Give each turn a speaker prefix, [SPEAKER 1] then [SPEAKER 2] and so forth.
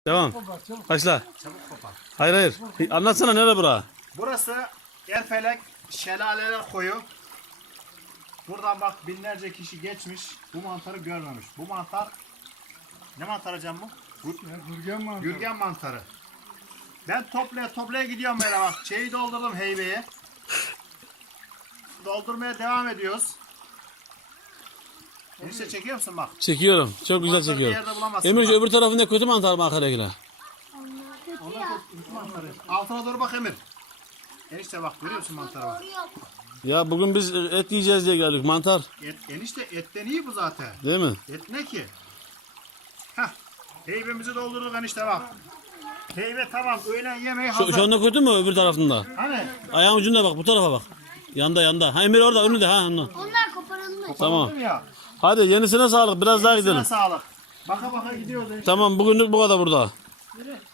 [SPEAKER 1] Devam. Başla.
[SPEAKER 2] Çabuk kopar.
[SPEAKER 1] Hayır. Anlatsana nere bura?
[SPEAKER 2] Burası Erfelek Şelaleler Koyu. Buradan bak binlerce kişi geçmiş. Bu mantarı görmemiş. Bu mantar ne mantarı hocam bu?
[SPEAKER 3] Gürgen mantarı.
[SPEAKER 2] Gürgen mantarı. Ben toplaya gidiyorum böyle bak. Şeyi doldurdum heybeye. Doldurmaya devam ediyoruz. Enişte çekiyor musun bak?
[SPEAKER 1] Çekiyorum. Çok güzel
[SPEAKER 2] Mantarı bir
[SPEAKER 1] çekiyorum.
[SPEAKER 2] yerde bulamazsın
[SPEAKER 1] Emir
[SPEAKER 2] bak.
[SPEAKER 1] öbür tarafında kötü mantar mı arkadakiler?
[SPEAKER 2] Altına doğru bak Emir. Enişte bak görüyor musun mantarı bak.
[SPEAKER 1] Ya bugün biz et yiyeceğiz diye geldik. Mantar.
[SPEAKER 2] Enişte etten iyi bu zaten.
[SPEAKER 1] Değil mi?
[SPEAKER 2] Et ne ki? Heh. Heybemizi doldurduk enişte bak. Heybe tamam öğlen yemeği hazır.
[SPEAKER 1] Şu anda kötü mü öbür tarafında?
[SPEAKER 2] Hani?
[SPEAKER 1] Ayağın ucunda bak bu tarafa bak. Yanda. Ha Emir orada önünde ha. Onu.
[SPEAKER 4] Onlar koparılmış.
[SPEAKER 1] Tamam.
[SPEAKER 2] Anladın ya.
[SPEAKER 1] Hadi yenisine sağlık. Biraz daha
[SPEAKER 2] Size
[SPEAKER 1] gidelim.
[SPEAKER 2] sağlık. Baka baka gidiyoruz enişte.
[SPEAKER 1] Tamam bugünlük bu kadar burada.
[SPEAKER 2] Yürü.